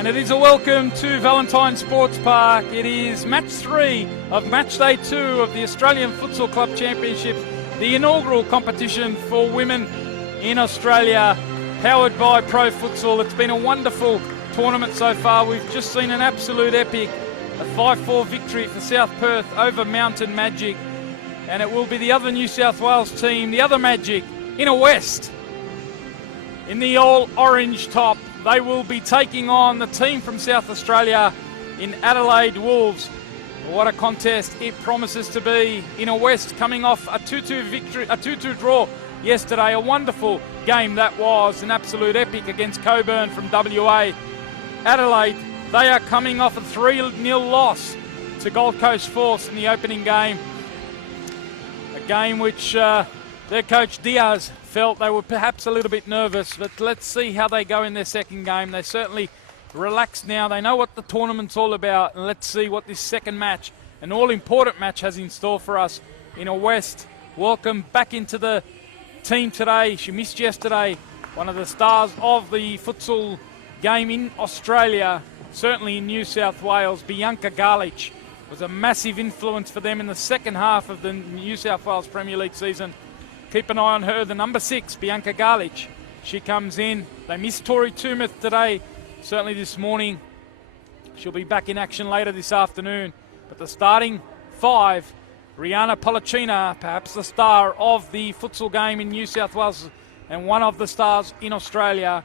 And it is a welcome to Valentine Sports Park. It is match 3 of match day 2 of the Australian Futsal Club Championship, the inaugural competition for women in Australia, powered by Pro Futsal. It's been a wonderful tournament so far. We've just seen an absolute epic, a 5-4 victory for South Perth over Mountain Magic. And it will be the other New South Wales team, the other Magic, Inner West, in the all-orange top. They will be taking on the team from South Australia in Adelaide Wolves. What a contest it promises to be. Inner West coming off a 2-2 victory, a 2-2 draw yesterday. A wonderful game that was, an absolute epic against Coburn from WA. Adelaide, they are coming off a 3-0 loss to Gold Coast Force in the opening game. A game which their coach Diaz felt they were perhaps a little bit nervous, but let's see how they go in their second game. They certainly relaxed now. They know what the tournament's all about, and let's see what this second match, an all-important match, has in store for us. Inner West, welcome back into the team today. She missed yesterday. One of the stars of the futsal game in Australia, certainly in New South Wales, Bianca Garlich, was a massive influence for them in the second half of the New South Wales Premier League season. Keep an eye on her, the number 6, Bianca Garlich. She comes in. They missed Tori Tumeth today, certainly this morning. She'll be back in action later this afternoon. But the starting 5, Rihanna Polachina, perhaps the star of the futsal game in New South Wales and one of the stars in Australia.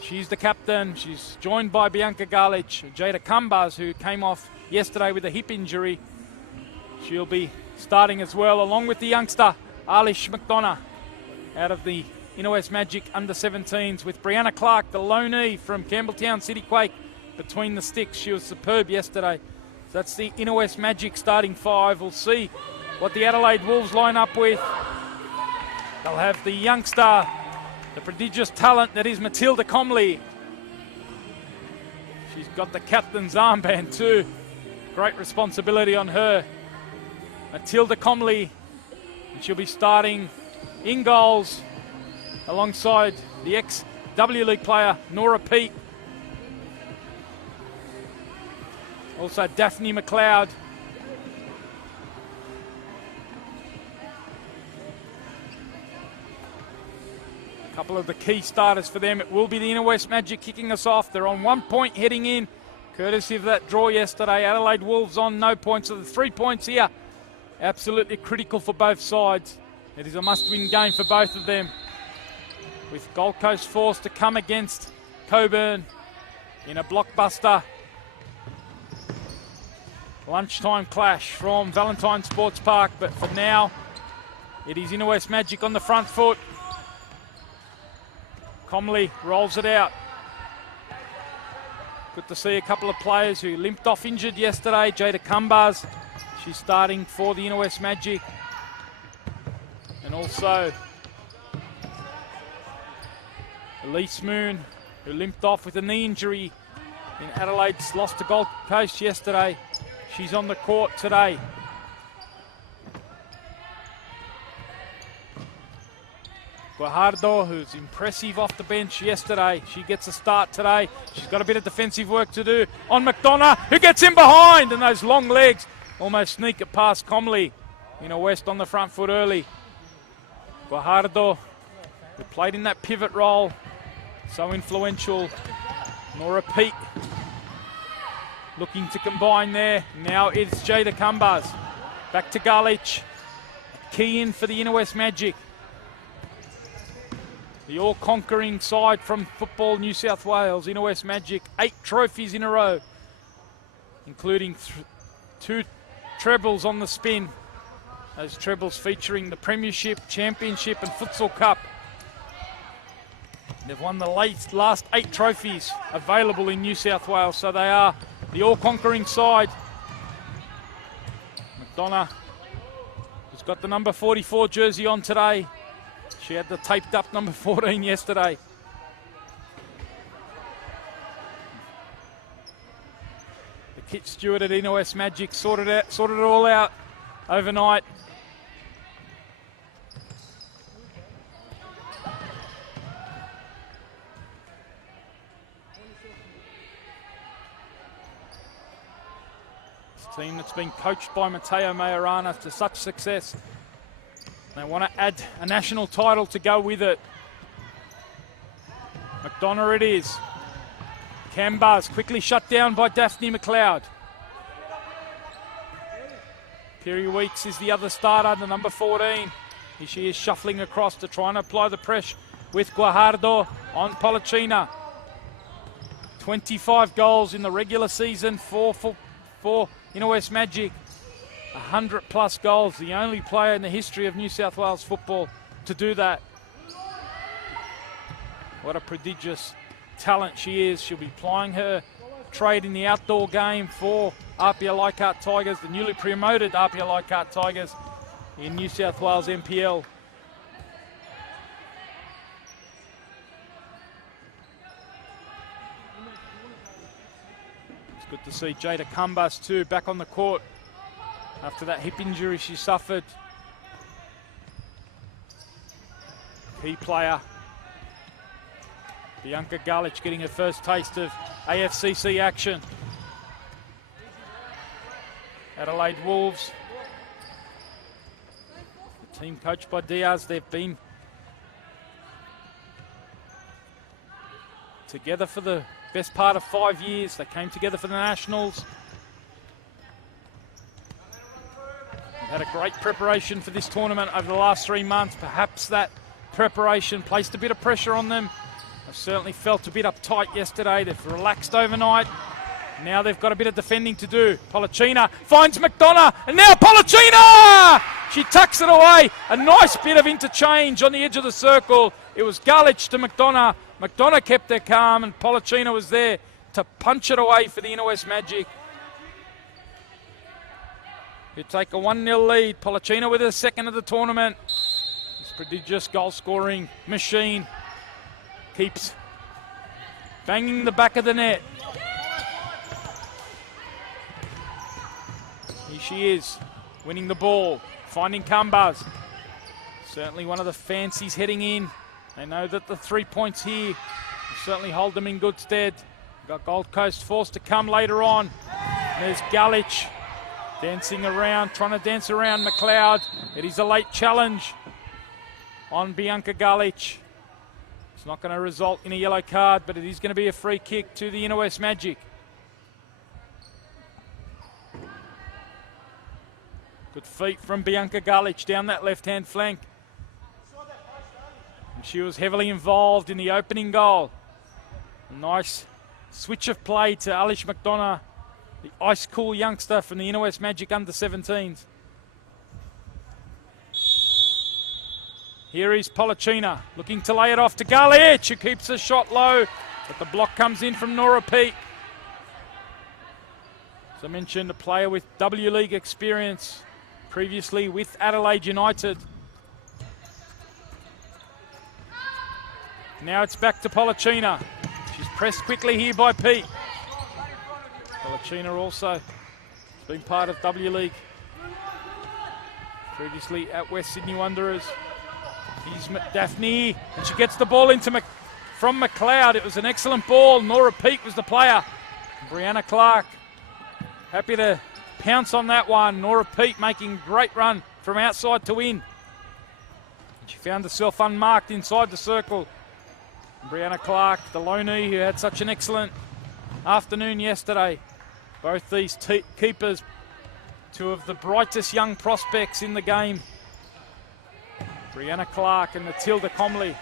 She's the captain. She's joined by Bianca Garlich, Jada Cumbars, who came off yesterday with a hip injury. She'll be starting as well, along with the youngster Alish McDonough out of the Inner West Magic under-17s, with Brianna Clark, the loanee from Campbelltown City Quake, between the sticks. She was superb yesterday. So that's the Inner West Magic starting 5. We'll see what the Adelaide Wolves line up with. They'll have the youngster, the prodigious talent that is Matilda Comley. She's got the captain's armband too. Great responsibility on her. Matilda Comley. And she'll be starting in goals alongside the ex-W League player Nora Peat. Also Daphne McLeod. A couple of the key starters for them. It will be the Inner West Magic kicking us off. They're on 1 point heading in, courtesy of that draw yesterday. Adelaide Wolves on no points, so the 3 points here absolutely critical for both sides. It is a must-win game for both of them, with Gold Coast Force to come against Coburn in a blockbuster lunchtime clash from Valentine Sports Park. But for now, it is Inner West Magic on the front foot. Comley rolls it out. Good to see a couple of players who limped off injured yesterday. Jada Cumbars, she's starting for the Inner West Magic. And also Elise Moon, who limped off with a knee injury in Adelaide's loss to Gold Coast yesterday. She's on the court today. Guajardo, who's impressive off the bench yesterday, she gets a start today. She's got a bit of defensive work to do on McDonough, who gets in behind, and those long legs almost sneak it past Comley. Inner West on the front foot early. Guajardo, who played in that pivot role, so influential. Nora Peat looking to combine there. Now it's Jada Cumbars. Back to Garlich. Key in for the Inner West Magic. The all-conquering side from Football New South Wales. Inner West Magic, 8 trophies in a row, including 2 trebles on the spin. Those trebles featuring the Premiership, Championship and Futsal Cup. They've won the last 8 trophies available in New South Wales, so they are the all-conquering side. McDonough, who's got the number 44 jersey on today. She had the taped up number 14 yesterday. The kit steward at Inner West Magic sorted it all out overnight. Team that's been coached by Matteo Majorana to such success. They want to add a national title to go with it. McDonough it is. Cambars quickly shut down by Daphne McLeod. Perry Weeks is the other starter, the number 14. Here she is shuffling across to try and apply the pressure with Guajardo on Polachina. 25 goals in the regular season for Inner West Magic. 100 plus goals, the only player in the history of New South Wales football to do that. What a prodigious talent she is. She'll be plying her trade in the outdoor game for Apia Leichhardt Tigers, the newly promoted Apia Leichhardt Tigers in New South Wales NPL. It's good to see Jada Cumbas too back on the court after that hip injury she suffered. Key player. Bianca Galic getting her first taste of AFCC action. Adelaide Wolves. The team coached by Diaz. They've been together for the best part of 5 years. They came together for the Nationals. Had a great preparation for this tournament over the last 3 months. Perhaps that preparation placed a bit of pressure on them. They've certainly felt a bit uptight yesterday. They've relaxed overnight. Now they've got a bit of defending to do. Polachina finds McDonough, and now Polachina! She tucks it away. A nice bit of interchange on the edge of the circle. It was Galic to McDonough. McDonough kept her calm, and Polachina was there to punch it away for the Inner West Magic. You take a 1-0 lead. Polachina with her second of the tournament. This prodigious goal-scoring machine keeps banging the back of the net. Here she is, winning the ball, finding Cumbas. Certainly one of the fancies heading in. They know that the 3 points here will certainly hold them in good stead. We've got Gold Coast forced to come later on. There's Galic. Dancing around, trying to dance around McLeod. It is a late challenge on Bianca Galic. It's not going to result in a yellow card, but it is going to be a free kick to the Inner West Magic. Good feet from Bianca Galic down that left-hand flank. And she was heavily involved in the opening goal. A nice switch of play to Alish McDonough, the ice-cool youngster from the Inner West Magic under-17s. Here is Polachina, looking to lay it off to Galic, who keeps the shot low, but the block comes in from Nora Peat. As I mentioned, a player with W-League experience, previously with Adelaide United. Now it's back to Polachina. She's pressed quickly here by Peat. Polachina also has been part of W-League, previously at West Sydney Wanderers. Here's Daphne, and she gets the ball into from McLeod. It was an excellent ball. Nora Peat was the player. Brianna Clark happy to pounce on that one. Nora Peat making a great run from outside to in. She found herself unmarked inside the circle. Brianna Clark, the loanee who had such an excellent afternoon yesterday. Both these keepers, two of the brightest young prospects in the game. Brianna Clark and Matilda Comley.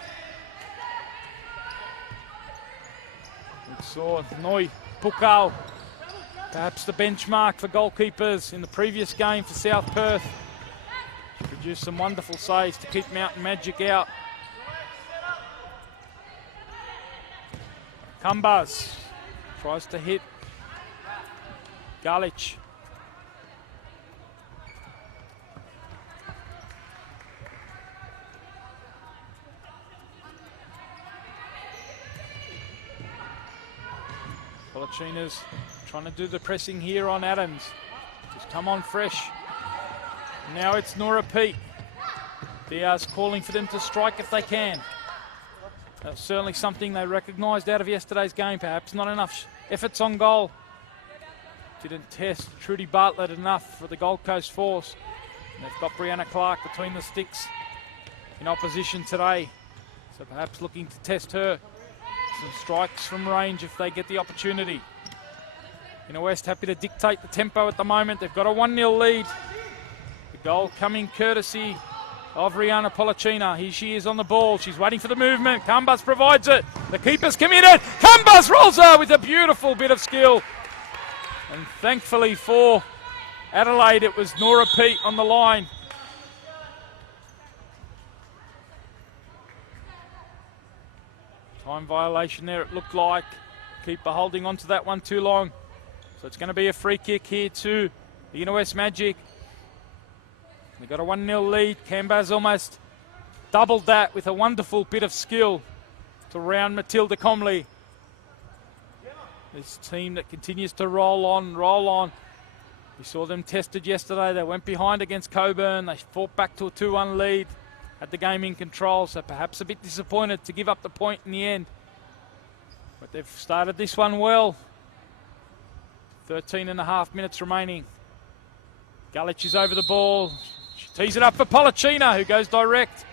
We saw Noi Pukal, perhaps the benchmark for goalkeepers in the previous game for South Perth. She produced some wonderful saves to keep Mountain Magic out. Cumbas tries to hit Galic. Polachina's trying to do the pressing here on Adams. Just come on fresh. Now it's Nora Peat. Diaz calling for them to strike if they can. That's certainly something they recognised out of yesterday's game, perhaps. Not enough efforts on goal. didn't test Trudy Bartlett enough for the Gold Coast Force. And they've got Brianna Clark between the sticks in opposition today. So perhaps looking to test her. Some strikes from range if they get the opportunity. Inner West happy to dictate the tempo at the moment. They've got a 1-0 lead. The goal coming courtesy of Rihanna Polacina. Here she is on the ball. She's waiting for the movement. Kambas provides it. The keeper's committed. Kambas rolls her with a beautiful bit of skill. And thankfully for Adelaide, it was Nora Pete on the line. Time violation there, it looked like. Keeper holding on to that one too long. So it's going to be a free kick here to the Inner West Magic. They've got a 1-0 lead. Kambas almost doubled that with a wonderful bit of skill to round Matilda Comley. This team that continues to roll on, roll on. We saw them tested yesterday. They went behind against Coburn. They fought back to a 2-1 lead. Had the game in control, so perhaps a bit disappointed to give up the point in the end. But they've started this one well. 13.5 minutes remaining. Galich is over the ball. She tees it up for Polacina, who goes direct.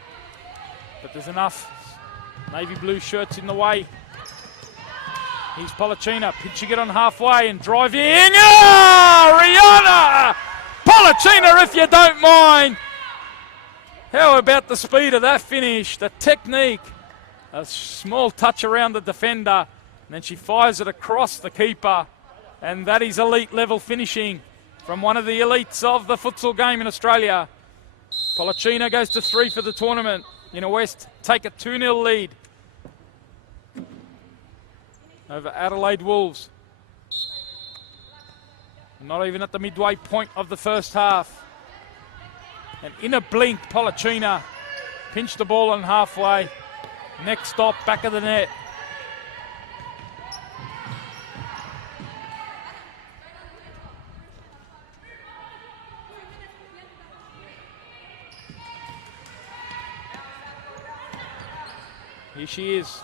But there's enough navy blue shirts in the way. Here's Polacina, pitching it on halfway and driving. Rihanna! Polacina, if you don't mind. How about the speed of that finish, the technique, a small touch around the defender, and then she fires it across the keeper, and that is elite level finishing from one of the elites of the futsal game in Australia. Polacina goes to 3 for the tournament. Inner West take a 2-0 lead over Adelaide Wolves. Not even at the midway point of the first half. And in a blink, Polacina pinched the ball on halfway. Next stop, back of the net. Here she is.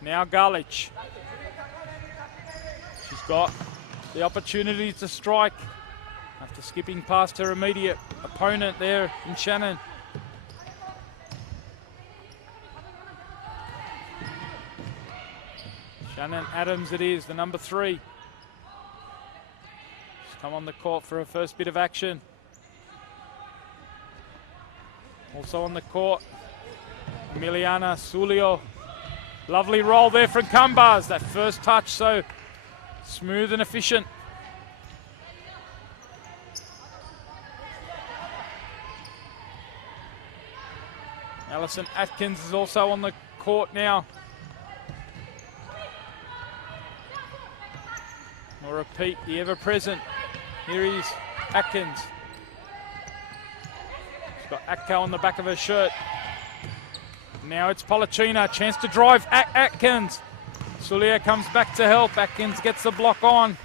Now Galich. She's got the opportunity to strike after skipping past her immediate opponent there in Shannon. Shannon Adams it is, the number 3. She's come on the court for her first bit of action. Also on the court, Emiliana Sulio. Lovely roll there from Kambas. That first touch so smooth and efficient. Alison Atkins is also on the court now. We'll repeat the ever-present. Here is Atkins. She's got Atco on the back of her shirt. Now it's Polacina, chance to drive Atkins. Sulia comes back to help. Atkins gets the block on.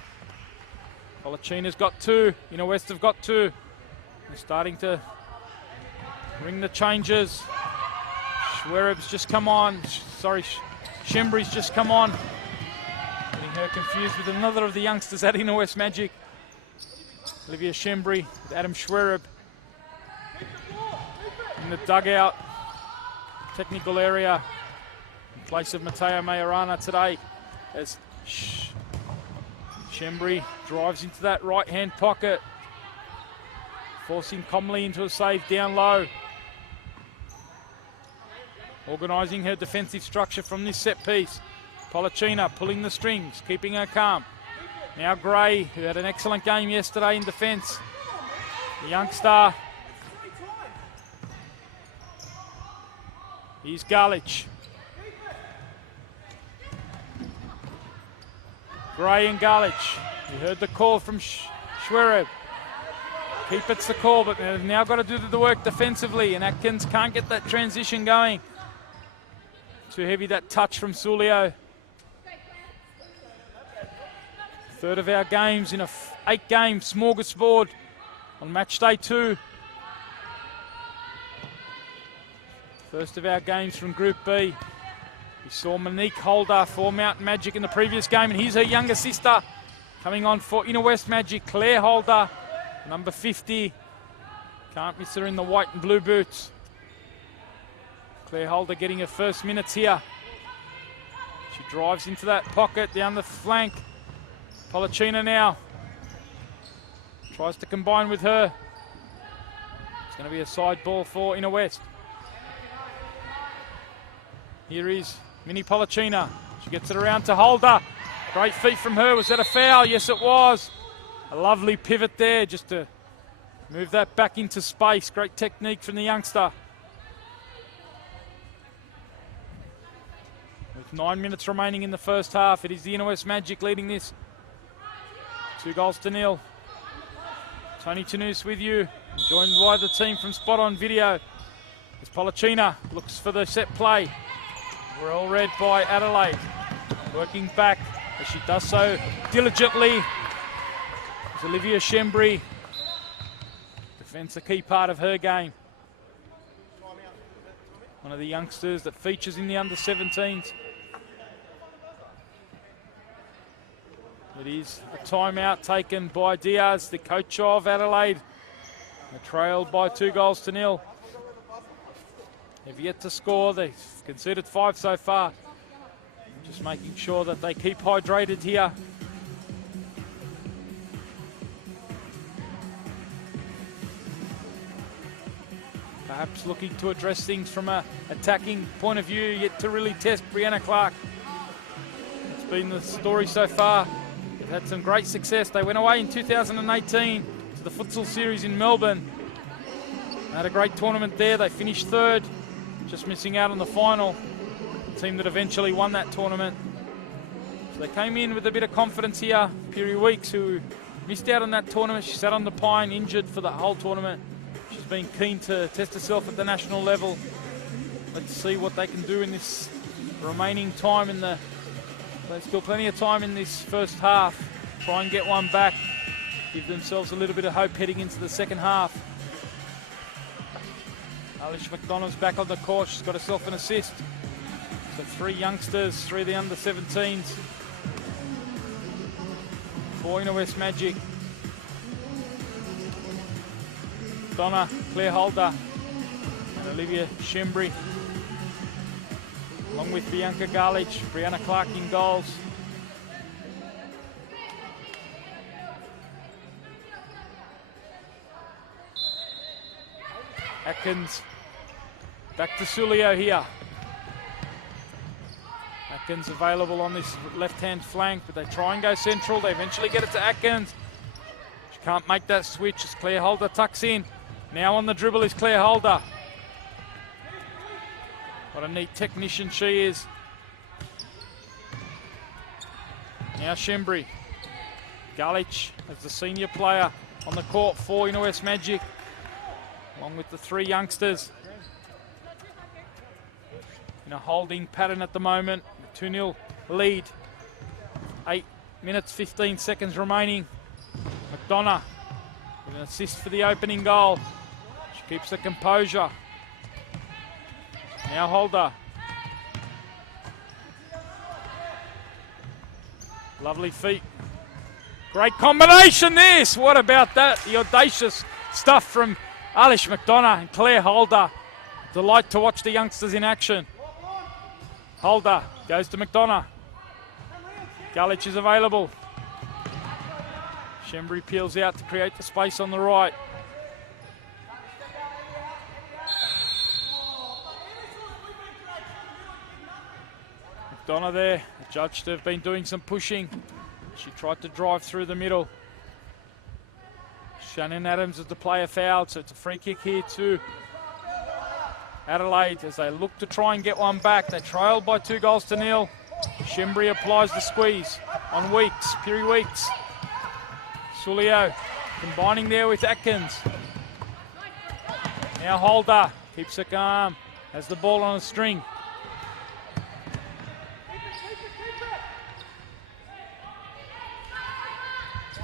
Polacina's got 2. Inner West have got 2. They're starting to ring the changes. Schwerib's just come on. Shembry's just come on. Getting her confused with another of the youngsters at Inner West Magic. Olivia Shembry with Adam Schwerib in the dugout. Technical area in place of Matteo Majorana today as Shembry drives into that right-hand pocket, forcing Comley into a save down low. Organising her defensive structure from this set piece. Polacina pulling the strings, keeping her calm. Now Gray, who had an excellent game yesterday in defence. The youngster. Here's Galich. Gray and Galich. You heard the call from Schwerib. Keep it's the call, but they've now got to do the work defensively, and Atkins can't get that transition going. Too heavy that touch from Sulio. Third of our games in a 8-game smorgasbord on match day 2. First of our games from Group B. We saw Monique Holder for Mountain Magic in the previous game, and here's her younger sister coming on for Inner West Magic, Claire Holder, number 50. Can't miss her in the white and blue boots. Claire Holder getting her first minutes here. She drives into that pocket down the flank. Polachina now tries to combine with her. It's going to be a side ball for Inner West. Here is Minnie Polachina. She gets it around to Holder. Great feet from her. Was that a foul? Yes, it was. A lovely pivot there just to move that back into space. Great technique from the youngster. With 9 minutes remaining in the first half, it is the Inner West Magic leading this 2-0. Tony Tanous with you, joined by the team from Spot On Video. As Polachina looks for the set play. We're all read by Adelaide. Working back as she does so diligently. As Olivia Shembry. Defense a key part of her game. One of the youngsters that features in the under-17s. It is a timeout taken by Diaz, the coach of Adelaide. They're trailed by 2-0. They've yet to score. They've conceded 5 so far. Just making sure that they keep hydrated here. Perhaps looking to address things from an attacking point of view, yet to really test Brianna Clark. It's been the story so far. They've had some great success. They went away in 2018 to the Futsal Series in Melbourne. They had a great tournament there. They finished 3rd, just missing out on the final. The team that eventually won that tournament. So they came in with a bit of confidence here. Piri Weeks, who missed out on that tournament. She sat on the pine, injured for the whole tournament. She's been keen to test herself at the national level. Let's see what they can do in this remaining time in the... There's still plenty of time in this first half. Try and get one back. Give themselves a little bit of hope heading into the second half. Alish McDonough's back on the court. She's got herself an assist. So 3 youngsters, 3 of the under-17s. For Inner West Magic. Donna, Claire Holder, and Olivia Shembry. Along with Bianca Garlich, Brianna Clark in goals. Atkins back to Sulio here. Atkins available on this left-hand flank, but they try and go central. They eventually get it to Atkins. She can't make that switch as Claire Holder tucks in. Now on the dribble is Claire Holder. What a neat technician she is. Now Shembry. Garlich as the senior player on the court for Inner West Magic, along with the 3 youngsters. In a holding pattern at the moment. 2-0 lead. 8 minutes, 15 seconds remaining. McDonough with an assist for the opening goal. She keeps the composure. Now Holder. Lovely feet. Great combination this. What about that? The audacious stuff from Alish McDonough and Claire Holder. Delight to watch the youngsters in action. Holder goes to McDonough. Garlich is available. Shembry peels out to create the space on the right. McDonough there, judged to have been doing some pushing. She tried to drive through the middle. Shannon Adams as the player fouled, so it's a free kick here to Adelaide as they look to try and get one back. They trailed by 2-0. Shembry applies the squeeze on Weeks, Piri Weeks. Sulio combining there with Atkins. Now Holder keeps it calm, has the ball on a string.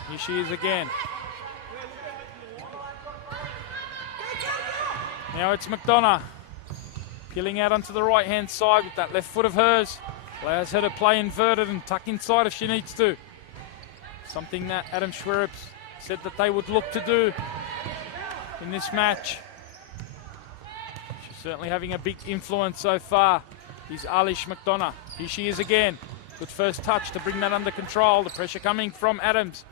Here she is again. Now it's McDonough. Peeling out onto the right-hand side with that left foot of hers. Allows her to play inverted and tuck inside if she needs to. Something that Adam Schwerup said that they would look to do in this match. She's certainly having a big influence so far. Here's Alish McDonough. Here she is again. Good first touch to bring that under control. The pressure coming from Adams.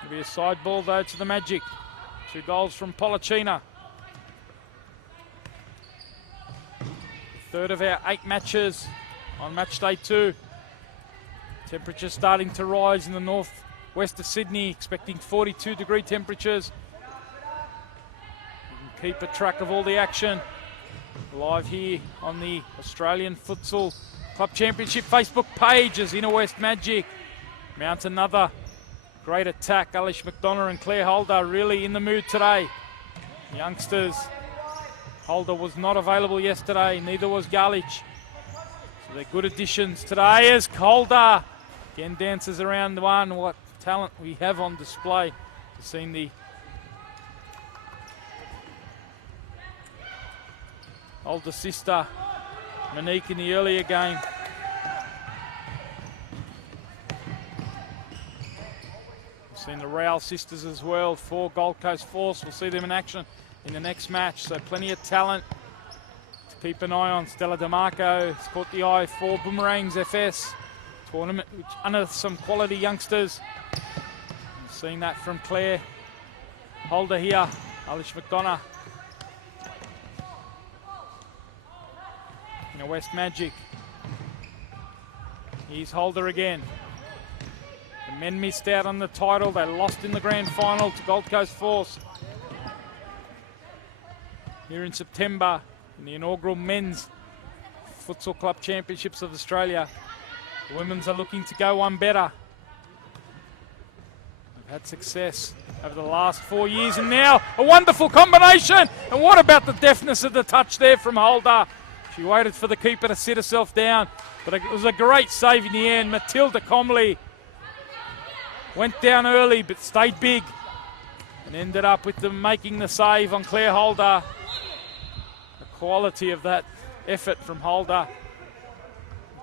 It'll be a side ball though to the Magic. 2 goals from Polachina. Third of our 8 matches on match day 2. Temperatures starting to rise in the northwest of Sydney, expecting 42-degree temperatures. You can keep a track of all the action live here on the Australian Futsal Club Championship Facebook page as Inner West Magic mount another great attack. Alish McDonough and Claire Holder really in the mood today. Youngsters. Holder was not available yesterday, neither was Garlich. So they're good additions today as Holder again dances around the one. What talent we have on display. We've seen the older sister Monique in the earlier game. We've seen the Rowell sisters as well for Gold Coast Force. We'll see them in action in the next match. So plenty of talent to keep an eye on. Stella DeMarco has caught the eye for Boomerangs FS tournament, which unearthed some quality youngsters. We've seen that from Claire Holder here. Alish McDonough. In a West Magic. Here's Holder again. The men missed out on the title. They lost in the grand final to Gold Coast Force. Here in September, in the inaugural Men's Futsal Club Championships of Australia. The women's are looking to go one better. They've had success over the last 4 years, and now a wonderful combination. And what about the deftness of the touch there from Holder? She waited for the keeper to sit herself down, but it was a great save in the end. Matilda Comley went down early, but stayed big, and ended up with them making the save on Claire Holder. The quality of that effort from Holder.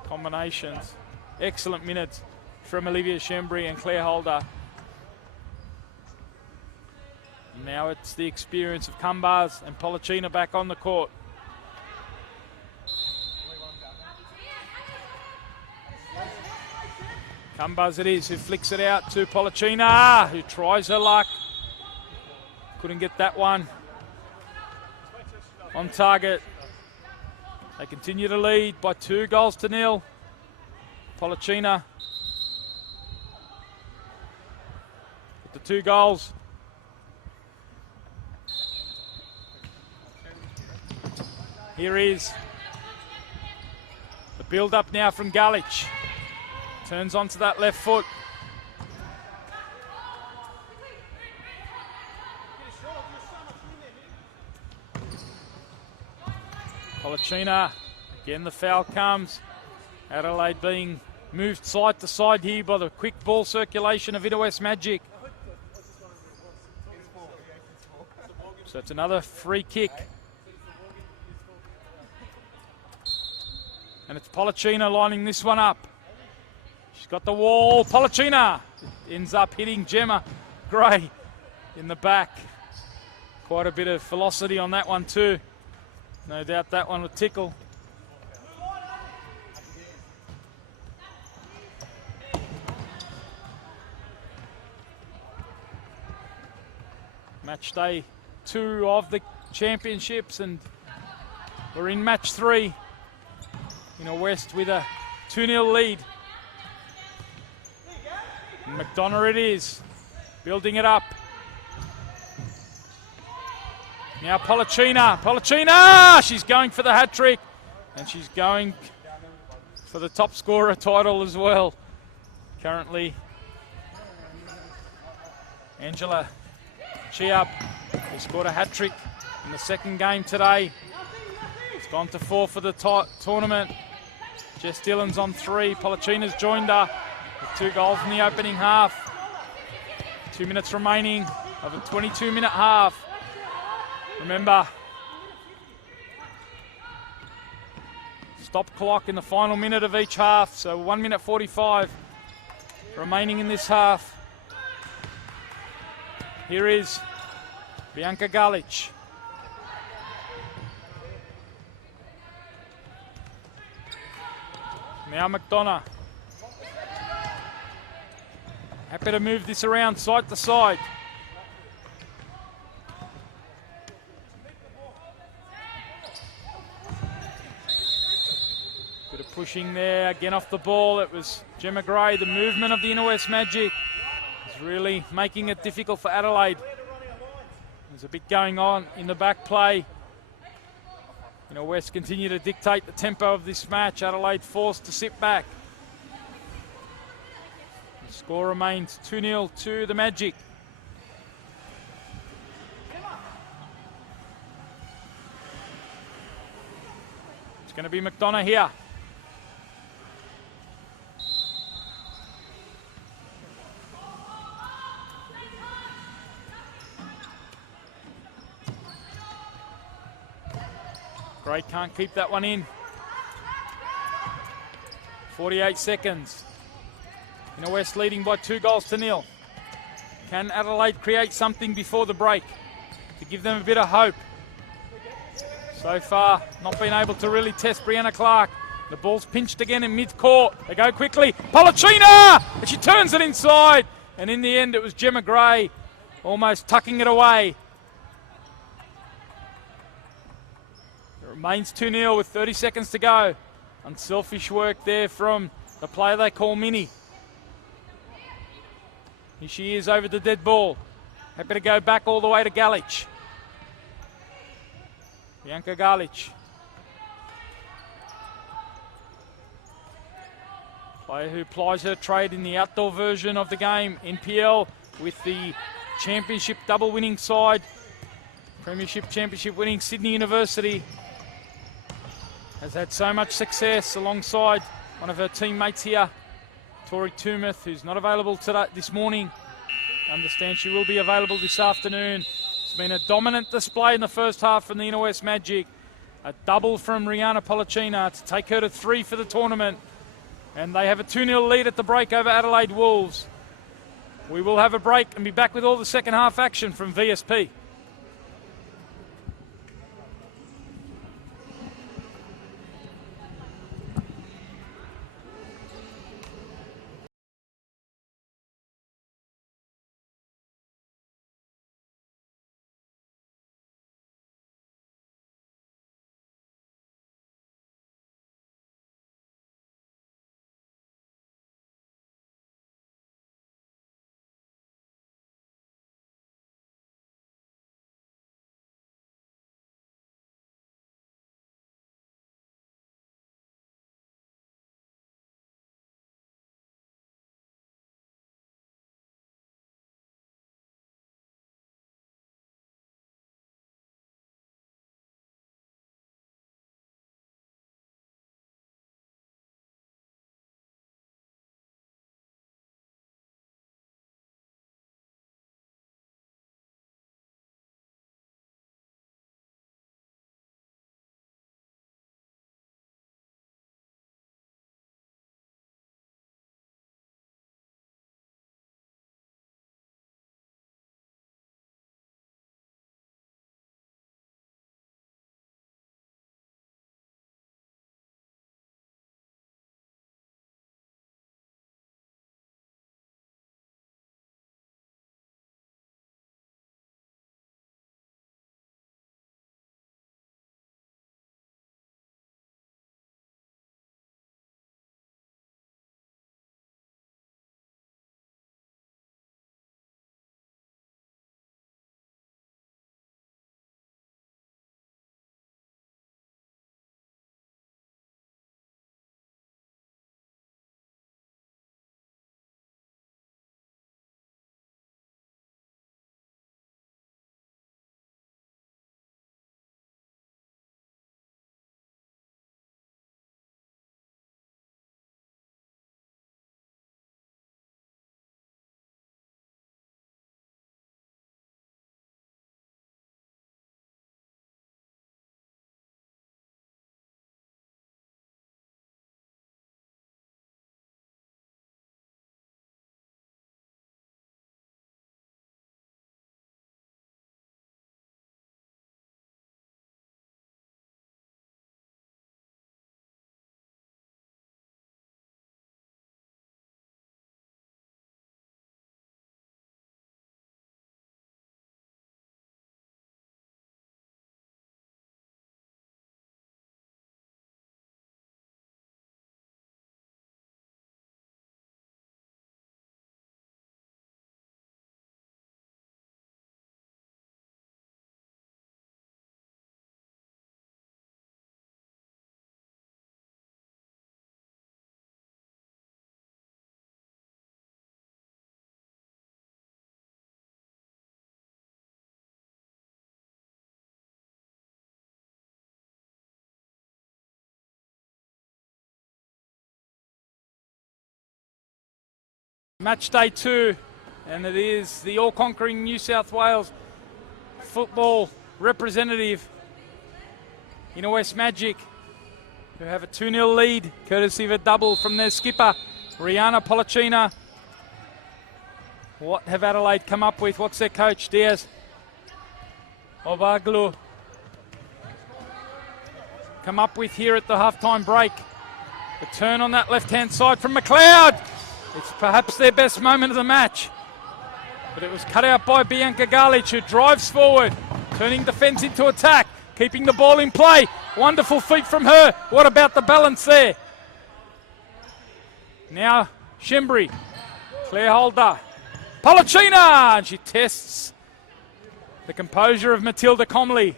Combinations. Excellent minutes from Olivia Shembry and Claire Holder. Now it's the experience of Cumbars and Polachina back on the court. Cumbars it is who flicks it out to Polachina, who tries her luck. Couldn't get that one on target. They continue to lead by 2-0. Polachina with the 2 goals. Here is the build-up now from Garlich. Turns onto that left foot. Polachina, again the foul comes. Adelaide being moved side to side here by the quick ball circulation of Inner West Magic. So it's another free kick. And it's Polachina lining this one up. She's got the wall. Polachina ends up hitting Gemma Gray in the back. Quite a bit of velocity on that one too. No doubt that one would tickle. Match day 2 of the championships, and we're in match 3. Inner West with a 2-0 lead. And McDonough it is, building it up. Now Polachina, she's going for the hat-trick, and she's going for the top scorer title as well. Currently, Angela Chiab has scored a hat-trick in the second game today. It's gone to 4 for the tournament. Jess Dillon's on 3. Polachina's joined her with 2 goals in the opening half. 2 minutes remaining of a 22-minute half. Remember, Stop clock in the final minute of each half, so 1 minute 45 remaining in this half. Here is Bianca Galic. Now McDonough. Happy to move this around side to side. Bit of pushing there, again off the ball. It was Gemma Gray. The movement of the Inner West Magic is really making it difficult for Adelaide. There's a bit going on in the back play. Inner West continue to dictate the tempo of this match. Adelaide forced to sit back. The score remains 2-0 to the Magic. It's going to be McDonough here. Gray can't keep that one in. 48 seconds. Inner West leading by 2-0. Can Adelaide create something before the break to give them a bit of hope? So far, not been able to really test Brianna Clark. The ball's pinched again in mid-court. They go quickly. Polachina! And she turns it inside. And in the end, it was Gemma Gray almost tucking it away. It remains 2-0 with 30 seconds to go. Unselfish work there from the player they call Minnie. Here she is over the dead ball. Happy to go back all the way to Galic. Bianca Galic. Player who plies her trade in the outdoor version of the game, NPL, with the championship double winning side. Premiership, championship winning Sydney University. Has had so much success alongside one of her teammates here, Tori Toomuth, who's not available today, this morning. I understand she will be available this afternoon. It's been a dominant display in the first half from the Inner West Magic. A double from Rihanna Polachina to take her to 3 for the tournament. And they have a 2-0 lead at the break over Adelaide Wolves. We will have a break and be back with all the second half action from VSP. Match day 2, and it is the all-conquering New South Wales football representative, Inner West Magic, who have a 2-0 lead, courtesy of a double from their skipper, Rihanna Polachina. What have Adelaide come up with? What's their coach, Diaz Obaglu, come up with here at the halftime break? The turn on that left-hand side from McLeod. It's perhaps their best moment of the match, but it was cut out by Bianca Garlich, who drives forward, turning defence into attack, keeping the ball in play. Wonderful feet from her. What about the balance there? Now Shembri, Claire Holder, Polachina, and she tests the composure of Matilda Comley.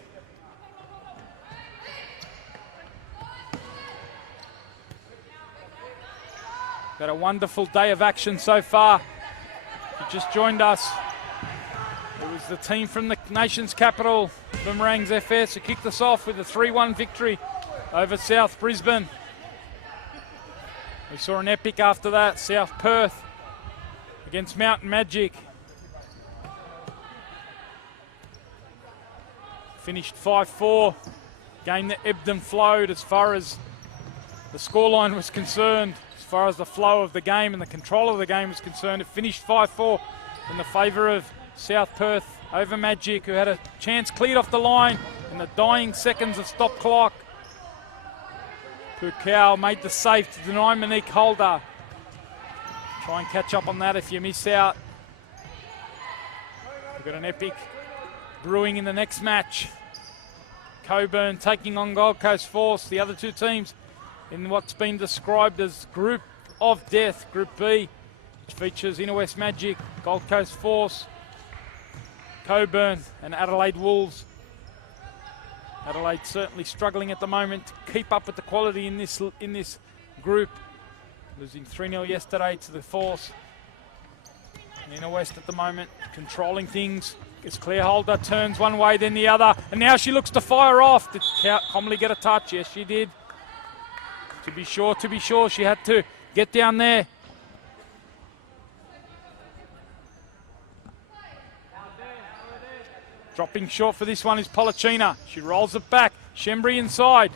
Got a wonderful day of action so far. If you just joined us, it was the team from the nation's capital, Boomerangs FS, who kicked us off with a 3-1 victory over South Brisbane. We saw an epic after that, South Perth against Mountain Magic. Finished 5-4, game that ebbed and flowed as far as the scoreline was concerned. As far as the flow of the game and the control of the game was concerned, it finished 5-4 in the favour of South Perth over Magic, who had a chance cleared off the line in the dying seconds of stop clock. Pukau made the save to deny Monique Holder. Try and catch up on that if you miss out. We've got an epic brewing in the next match. Coburn taking on Gold Coast Force, the other two teams in what's been described as Group of Death, Group B, which features Inner West Magic, Gold Coast Force, Coburn and Adelaide Wolves. Adelaide certainly struggling at the moment to keep up with the quality in this group, losing 3-0 yesterday to the Force. And Inner West at the moment controlling things as Claire Holder turns one way then the other, and now she looks to fire off. Did Comley get a touch? Yes, she did. To be sure, she had to get down there. Dropping short for this one is Polachina. She rolls it back. Shembri inside.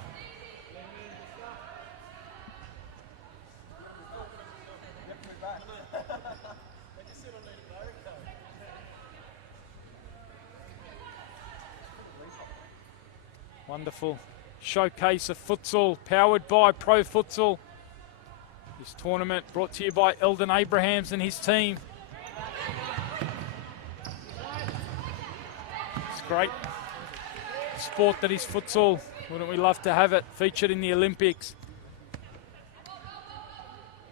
Wonderful showcase of futsal powered by Pro Futsal. This tournament brought to you by Eldon Abrahams and his team. It's great sport that is futsal. Wouldn't we love to have it featured in the Olympics?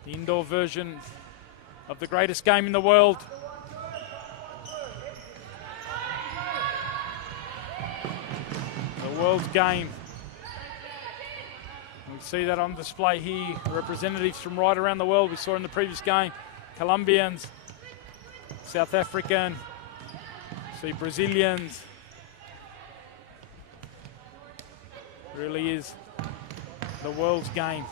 The indoor version of the greatest game in the world. The world's game. We see that on display here. Representatives from right around the world. We saw in the previous game, Colombians, South African, see Brazilians. Really is the world's game.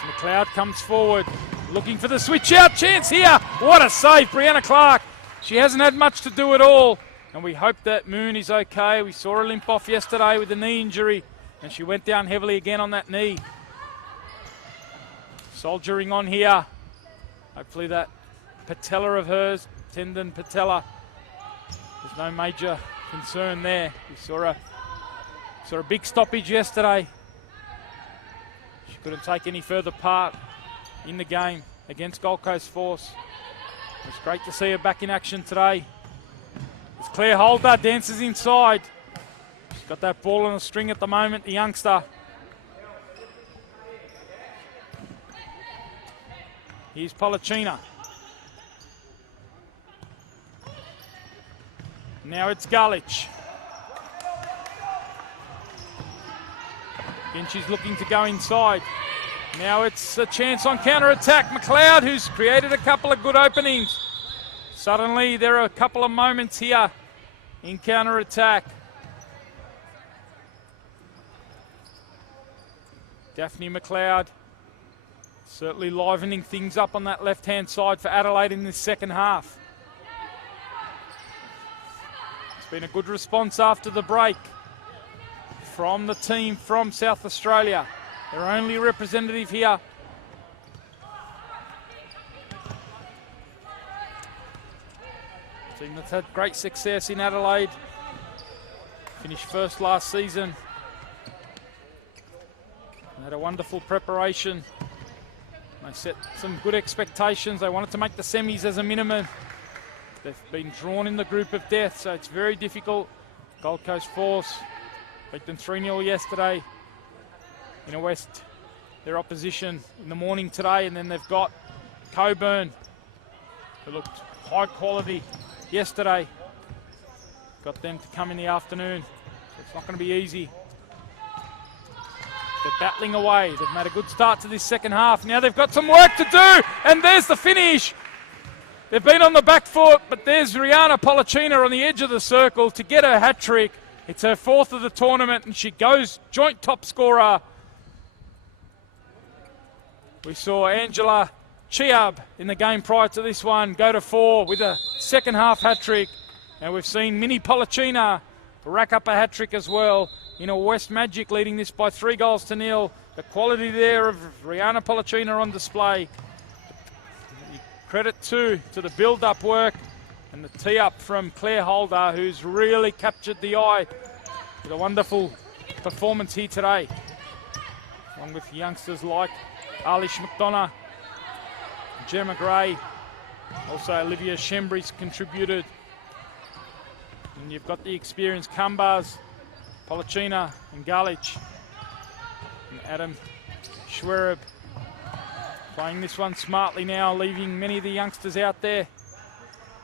So McLeod comes forward, looking for the switch out chance here. What a save, Brianna Clark. She hasn't had much to do at all. And we hope that Moon is okay. We saw her limp off yesterday with a knee injury, and she went down heavily again on that knee. Soldiering on here. Hopefully that patella of hers, tendon patella, there's no major concern there. We saw a big stoppage yesterday. She couldn't take any further part in the game against Gold Coast Force. It's great to see her back in action today. As Claire Holder dances inside. She's got that ball on a string at the moment, the youngster. Here's Polachina. Now it's Garlich. Again, she's looking to go inside. Now it's a chance on counter-attack. McLeod, who's created a couple of good openings. Suddenly, there are a couple of moments here in counter-attack. Daphne McLeod Certainly livening things up on that left-hand side for Adelaide in this second half. It's been a good response after the break from the team from South Australia. Their only representative here. Team that's had great success in Adelaide. Finished first last season. They had a wonderful preparation. They set some good expectations. They wanted to make the semis as a minimum. They've been drawn in the group of death, so it's very difficult. Gold Coast Force beat them 3-0 yesterday. Inner West, their opposition in the morning today, and then they've got Coburn, who looked high quality yesterday. Got them to come in the afternoon. So it's not going to be easy. They're battling away. They've made a good start to this second half. Now they've got some work to do, and there's the finish. They've been on the back foot, but there's Rihanna Pollicina on the edge of the circle to get her hat-trick. It's her fourth of the tournament, and she goes joint top scorer. We saw Angela Chiab in the game prior to this one go to 4 with a second half hat-trick. And we've seen Minnie Pollicina rack up a hat-trick as well. Inner West Magic leading this by 3-0. The quality there of Rihanna Pollicina on display. Credit to the build-up work and the tee-up from Claire Holder, who's really captured the eye with a wonderful performance here today. Along with youngsters like Alish McDonough, Gemma Gray, also Olivia Shembry's contributed. And you've got the experienced Kumbars, Pollicina and Galich. And Adam Schwereb playing this one smartly now, leaving many of the youngsters out there.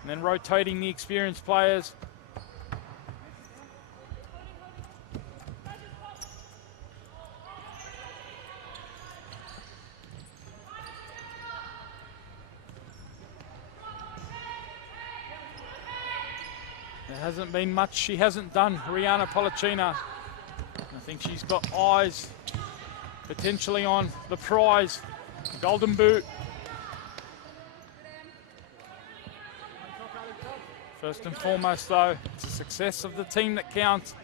And then rotating the experienced players. There hasn't been much she hasn't done, Rihanna Pollicina. I think she's got eyes potentially on the prize, the Golden Boot. First and foremost though, it's the success of the team that counts.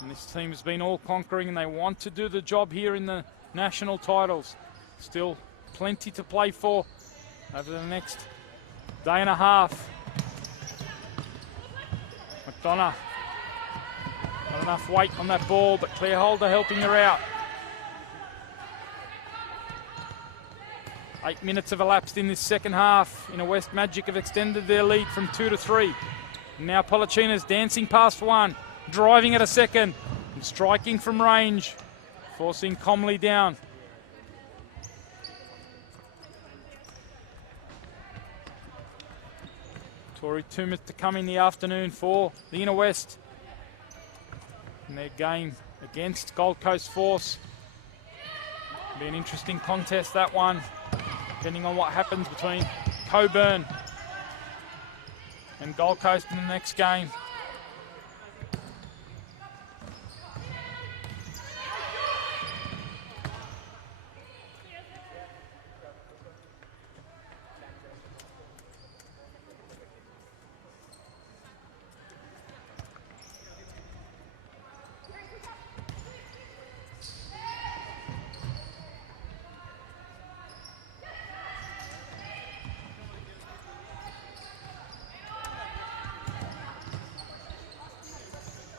And this team has been all conquering and they want to do the job here in the national titles. Still plenty to play for over the next day and a half. McDonough, not enough weight on that ball, but Claire Holder helping her out. 8 minutes have elapsed in this second half. Inner West Magic have extended their lead from 2 to 3. And now Pollicina's dancing past one, driving at a second, and striking from range, forcing Comley down. Tori 2 minutes to come in the afternoon for the Inner West in their game against Gold Coast Force. It'll be an interesting contest, that one, depending on what happens between Coburn and Gold Coast in the next game.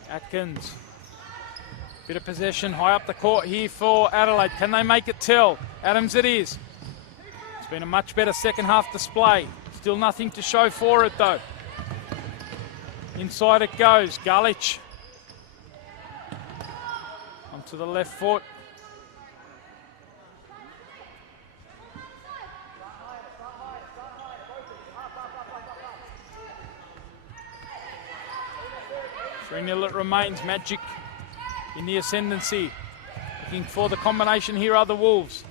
Atkins, bit of possession high up the court here for Adelaide. Can they make it tell? Adams it is. It's been a much better second half display. Still nothing to show for it though. Inside it goes, Galich. Onto the left foot. It remains. Magic in the ascendancy. Looking for the combination here are the Wolves.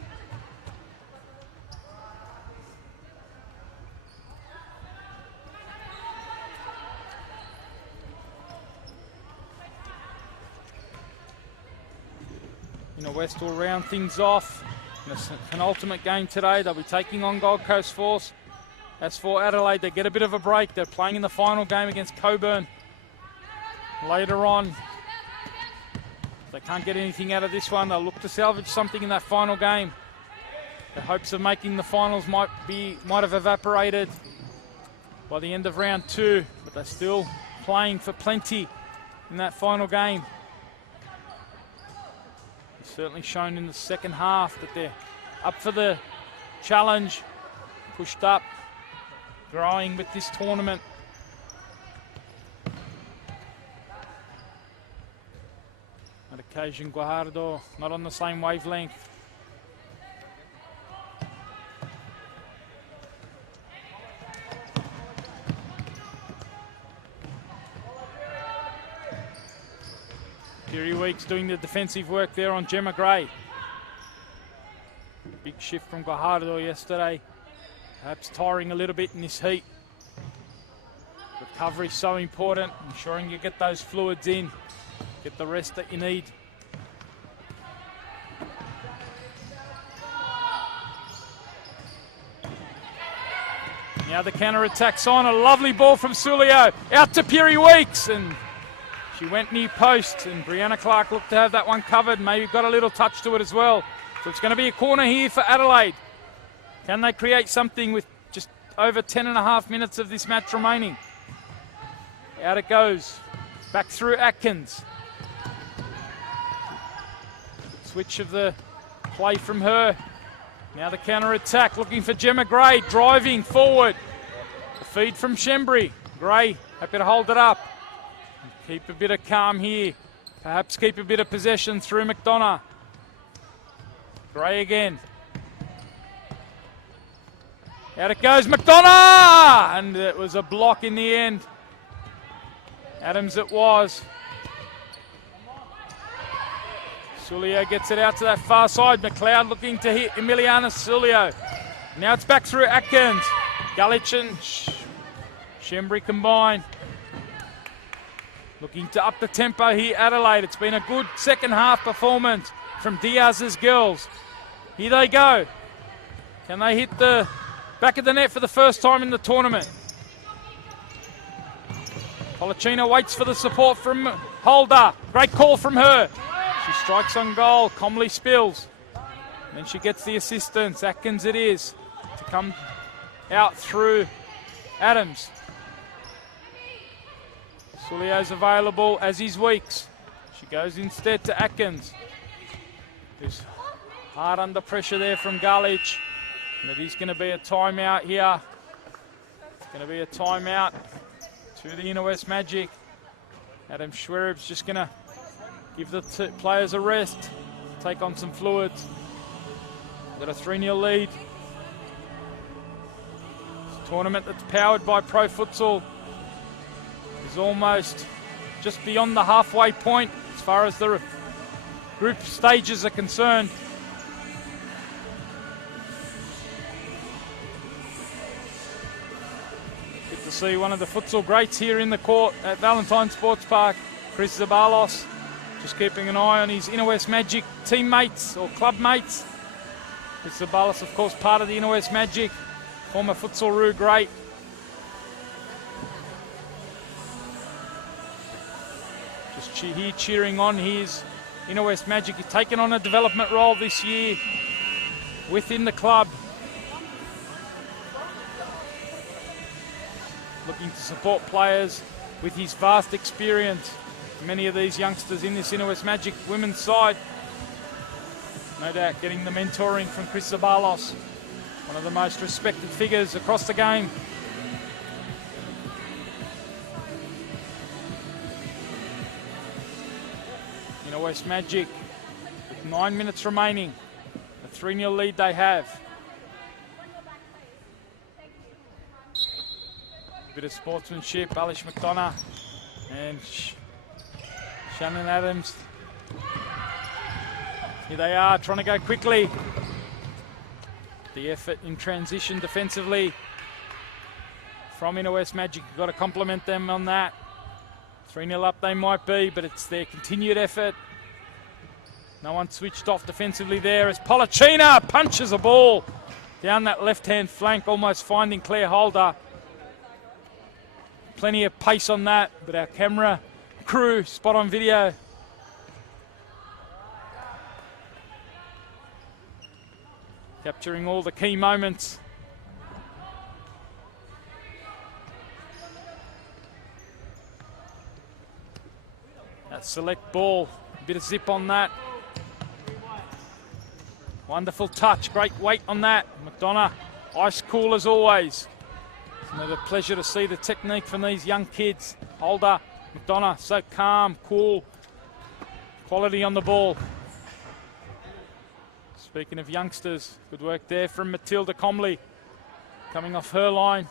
Inner West will round things off. In the penultimate game today, they'll be taking on Gold Coast Force. As for Adelaide, they get a bit of a break. They're playing in the final game against Coburn later on. If they can't get anything out of this one, they'll look to salvage something in that final game. The hopes of making the finals might have evaporated by the end of round 2, but they're still playing for plenty in that final game. It's certainly shown in the second half that they're up for the challenge, pushed up, growing with this tournament. On occasion, Guajardo not on the same wavelength. Kiri Weeks doing the defensive work there on Gemma Gray. Big shift from Guajardo yesterday. Perhaps tiring a little bit in this heat. Recovery so important, ensuring you get those fluids in, get the rest that you need. Now the counter-attack's on, a lovely ball from Sulio, out to Piri Weeks, and she went near post, and Brianna Clark looked to have that one covered, maybe got a little touch to it as well. So it's going to be a corner here for Adelaide. Can they create something with just over 10.5 minutes of this match remaining? Out it goes, back through Atkins. Switch of the play from her. Now the counter-attack, looking for Gemma Gray, driving forward. The feed from Shembri. Gray happy to hold it up. Keep a bit of calm here. Perhaps keep a bit of possession through McDonough. Gray again. Out it goes, McDonough! And it was a block in the end. Adams it was. Sulio gets it out to that far side. McLeod looking to hit Emiliana Sulio. Now it's back through Atkins. Galich and Shembri combine. Looking to up the tempo here, Adelaide. It's been a good second half performance from Diaz's girls. Here they go. Can they hit the back of the net for the first time in the tournament? Policino waits for the support from Holder. Great call from her. She strikes on goal. Comley spills. And then she gets the assistance. Atkins it is to come out through Adams. Sulio's available, as is Weeks. She goes instead to Atkins. Who's hard under pressure there from Galich. And it is going to be a timeout here. It's going to be a timeout to the Inner West Magic. Adam Schwerib's just going to give the players a rest, take on some fluids. Got a 3-0 lead. It's a tournament that's powered by Pro Futsal. Is almost just beyond the halfway point as far as the group stages are concerned. Good to see one of the futsal greats here in the court at Valentine Sports Park, Chris Zabalos, just keeping an eye on his Inner West Magic teammates or club mates. Chris Zabalos, of course, part of the Inner West Magic, former futsal-roo great. Here cheering on his Inner West Magic. He's taken on a development role this year within the club. Looking to support players with his vast experience. Many of these youngsters in this Inner West Magic women's side. No doubt getting the mentoring from Chris Zabalos, one of the most respected figures across the game. West Magic with 9 minutes remaining, a 3-0 lead they have. A bit of sportsmanship, Alish McDonough and Shannon Adams. Here they are, trying to go quickly. The effort in transition defensively from Inner West Magic, you've got to compliment them on that. 3-0 up they might be, but it's their continued effort. No one switched off defensively there as Polachina punches a ball down that left-hand flank, almost finding Claire Holder. Plenty of pace on that, but our camera crew spot on video. Capturing all the key moments. That select ball, a bit of zip on that. Wonderful touch, great weight on that. McDonough, ice cool as always. It's never a pleasure to see the technique from these young kids. Holder, McDonough, so calm, cool, quality on the ball. Speaking of youngsters, good work there from Matilda Comley, coming off her line.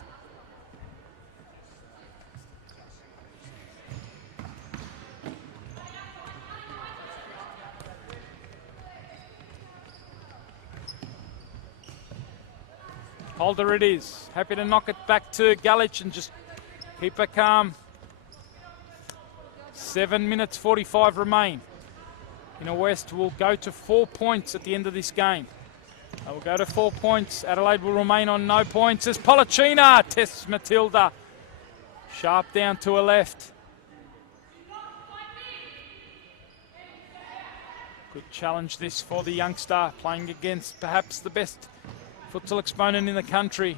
Holder it is, happy to knock it back to Galich and just keep her calm. 7 minutes 45 remain. Inner West will go to 4 points at the end of this game. They will go to 4 points. Adelaide will remain on no points as Polachina tests Matilda. Sharp down to her left. Good challenge this for the youngster, playing against perhaps the best futsal exponent in the country.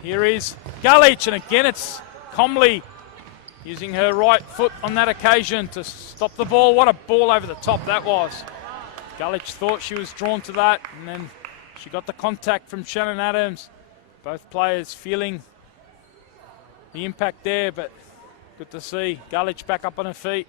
Here is Galich, and again it's Comley using her right foot on that occasion to stop the ball. What a ball over the top that was. Galich thought she was drawn to that, and then she got the contact from Shannon Adams. Both players feeling the impact there, but good to see Galich back up on her feet.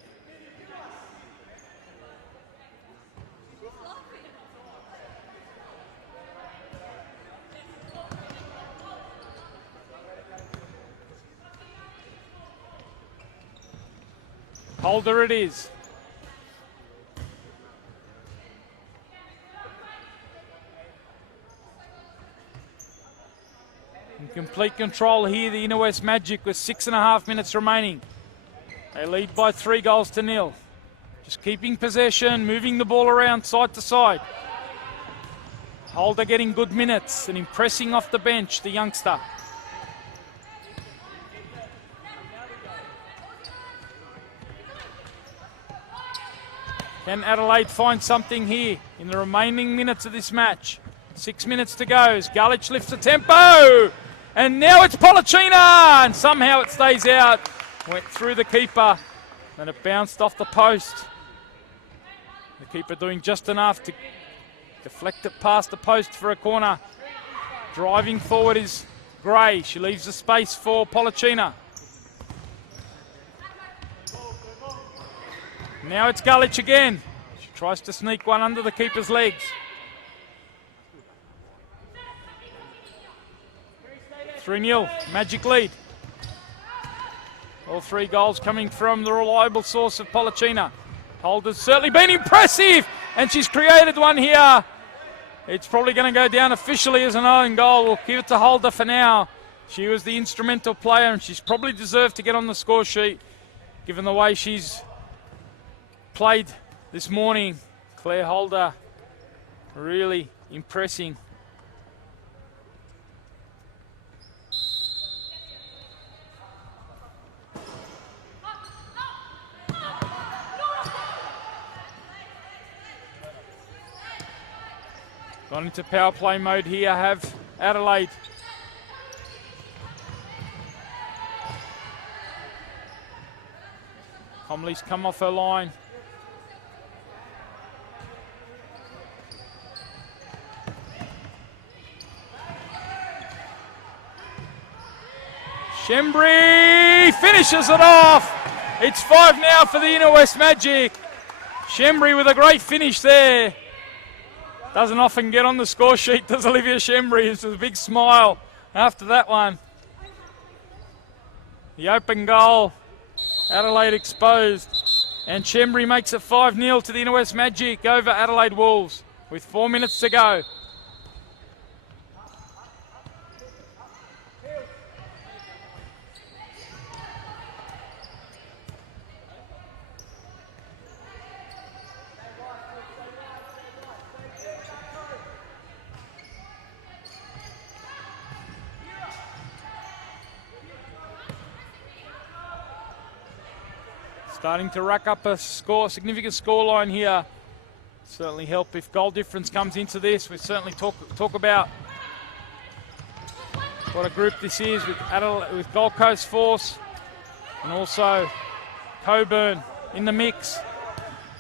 Holder it is. In complete control here, the Inner West Magic with 6.5 minutes remaining. They lead by 3-0. Just keeping possession, moving the ball around side to side. Holder getting good minutes and impressing off the bench, the youngster. Can Adelaide find something here in the remaining minutes of this match? 6 minutes to go as Galich lifts the tempo. And now it's Polachina, and somehow it stays out. Went through the keeper, and it bounced off the post. The keeper doing just enough to deflect it past the post for a corner. Driving forward is Gray. She leaves the space for Polachina. Now it's Galich again. She tries to sneak one under the keeper's legs. 3-0, Magic lead. All 3 goals coming from the reliable source of Polachina. Holder's certainly been impressive, and she's created one here. It's probably going to go down officially as an own goal. We'll give it to Holder for now. She was the instrumental player, and she's probably deserved to get on the score sheet, given the way she's played this morning. Claire Holder really impressing. Gone into power play mode here, have Adelaide. Comley's come off her line. Shembri finishes it off. It's 5 now for the Inner West Magic. Shembri with a great finish there. Doesn't often get on the score sheet, does Olivia Shembri. It's a big smile after that one. The open goal, Adelaide exposed. And Shembri makes it 5-0 to the Inner West Magic over Adelaide Wolves with 4 minutes to go. Starting to rack up a significant scoreline here. Certainly help if goal difference comes into this. We certainly talk about what a group this is with Adelaide, with Gold Coast Force and also Coburn in the mix.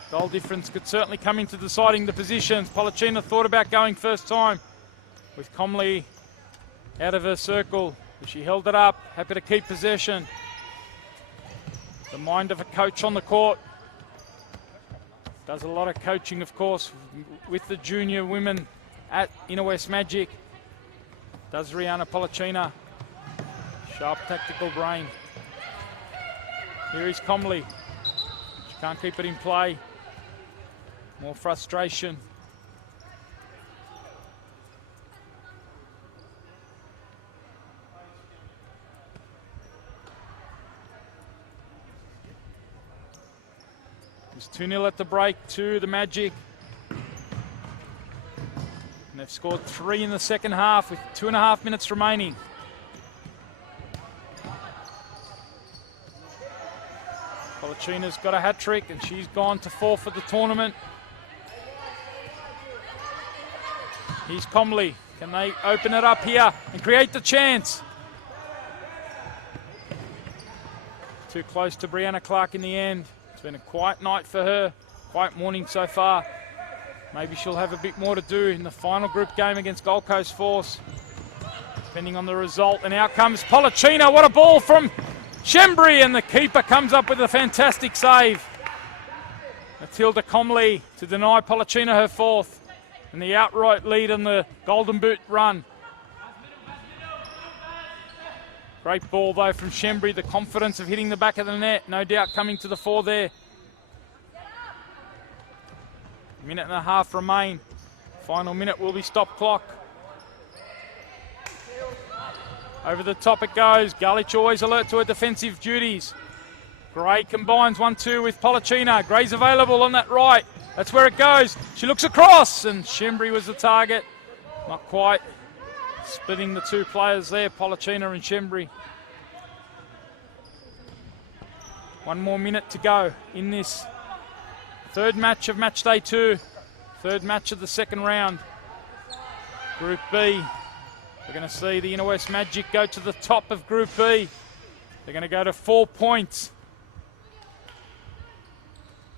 Goal difference could certainly come into deciding the positions. Polachina thought about going first time with Comley out of her circle, but she held it up, happy to keep possession. The mind of a coach on the court. Does a lot of coaching, of course, with the junior women at Inner West Magic. Does Rihanna Polachina. Sharp tactical brain. Here is Comley. She can't keep it in play. More frustration. It was 2-0 at the break to the Magic. And they've scored 3 in the second half with 2.5 minutes remaining. Polachina's got a hat-trick and she's gone to 4 for the tournament. Here's Comley. Can they open it up here and create the chance? Too close to Brianna Clark in the end. It's been a quiet night for her, quiet morning so far. Maybe she'll have a bit more to do in the final group game against Gold Coast Force, depending on the result. And out comes Polachina. What a ball from Shembri, and the keeper comes up with a fantastic save. Matilda Comley to deny Polachina her 4th, and the outright lead on the Golden Boot run. Great ball though from Shembri, the confidence of hitting the back of the net, no doubt coming to the fore there. 1.5 minutes remain. Final minute will be stop clock. Over the top it goes. Galich always alert to her defensive duties. Gray combines 1-2 with Polachina. Gray's available on that right. That's where it goes. She looks across and Shembri was the target. Not quite. Splitting the 2 players there, Polachina and Shembri. 1 more minute to go in this 3rd match of match day 2. 3rd match of the 2nd round. Group B. We're going to see the Inner West Magic go to the top of Group B. They're going to go to 4 points.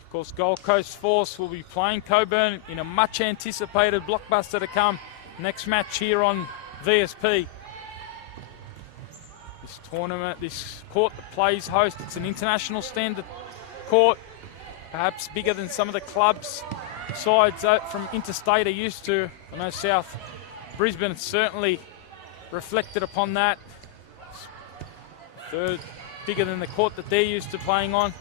Of course, Gold Coast Force will be playing Coburn in a much anticipated blockbuster to come. Next match here on VSP. This tournament, this court that plays host, it's an international standard court, perhaps bigger than some of the clubs sides from interstate are used to. I know South Brisbane certainly reflected upon that. 3rd bigger than the court that they're used to playing on.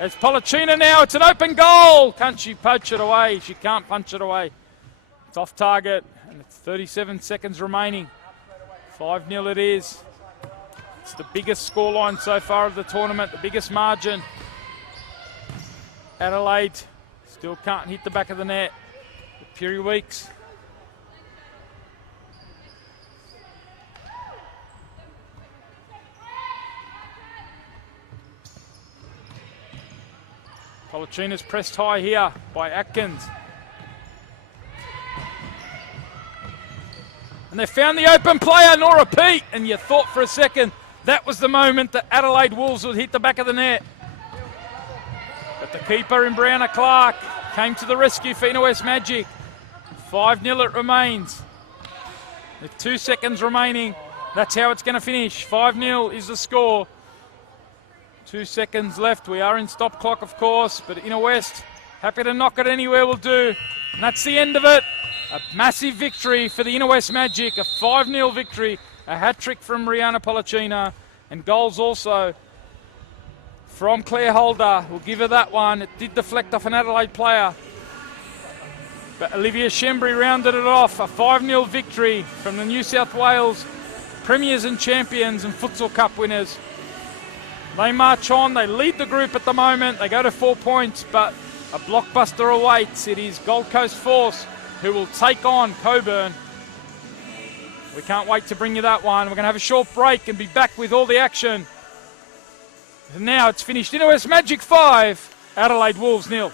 As Polachina now, it's an open goal. Can't she poach it away? She can't punch it away. It's off target and it's 37 seconds remaining. 5-0 it is. It's the biggest scoreline so far of the tournament, the biggest margin. Adelaide still can't hit the back of the net. Piri Weeks. Polachina's pressed high here by Atkins. And they found the open player, Nora Pete, and you thought for a second that was the moment that Adelaide Wolves would hit the back of the net. But the keeper in Brianna Clark came to the rescue for Inner West Magic. 5-0 it remains. With 2 seconds remaining, that's how it's going to finish. 5-0 is the score. 2 seconds left. We are in stop clock, of course, but Inner West happy to knock it anywhere will do. And that's the end of it. A massive victory for the Inner West Magic, a 5-0 victory, a hat-trick from Rihanna Polachina, and goals also from Claire Holder. We'll give her that one. It did deflect off an Adelaide player, but Olivia Shembri rounded it off. A 5-0 victory from the New South Wales Premiers and Champions and Futsal Cup winners. They march on, they lead the group at the moment, they go to 4 points, but a blockbuster awaits. It is Gold Coast Force who will take on Coburn. We can't wait to bring you that one. We're going to have a short break and be back with all the action Now it's finished. Innerwest Magic 5, Adelaide Wolves 0.